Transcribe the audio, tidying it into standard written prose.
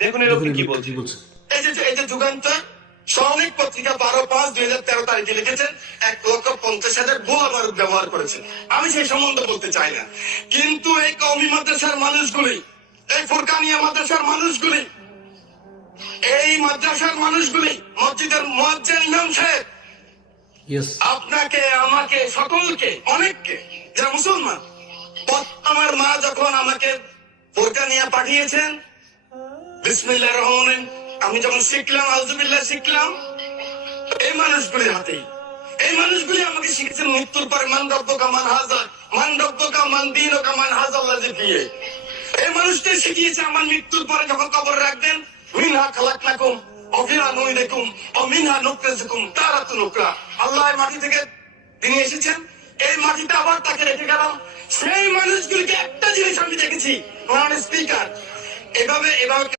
দেখুন এই লোকটি কি বলছে। এই যে যুগান্তর শ্রমিক পত্রিকা 12/5/2013 তারিখে লিখেছেন 1,50,000 গোলা বারুদ ব্যবহার করেছে। আমি সেই সম্বন্ধে বলতে চাই না, কিন্তু এই কওমি মাদ্রাসার মানুষগুলি, এই ফুরকানিয়া মাদ্রাসার মানুষগুলি, এই মাদ্রাসার মানুষগুলি, মসজিদের মুয়াজ্জিন ইমাম সাহেব, আপনাকে, আমাকে, সকলকে, অনেককে, যারা মুসলমান, আমার মা যখন আমাকে ফুরকানিয়া পাঠিয়েছেন, বিসমিল্লাহির রহমানির রহিম, আমি যখন শিখলাম, আউযুবিল্লাহ শিখলাম, এই মানুষগুলির হাতেই। এই মানুষগুলি আমাকে শিখেছেন মৃত্যুর পরে মান রব্বুকা মান হাযা, মান রব্বুকা মান দীনুকা মান হাযাল্লাযী ফিহি। এই মানুষটাই শিখিয়েছে আমার মৃত্যুর পরে যখন কবর রাখবেন, মিনহা খালাকনাকুম ওয়া ফিহা নুঈদুকুম ওয়া মিনহা নুখরিজুকুম তারাতান উখরা। আল্লাহ এই মাটি থেকে তিনি এসেছেন, এই মাটিতে আবার তাকে রেখে গেলাম। সেই মানুষগুলিকে একটা জিনিস আমি দেখেছি, স্পিকার, এভাবে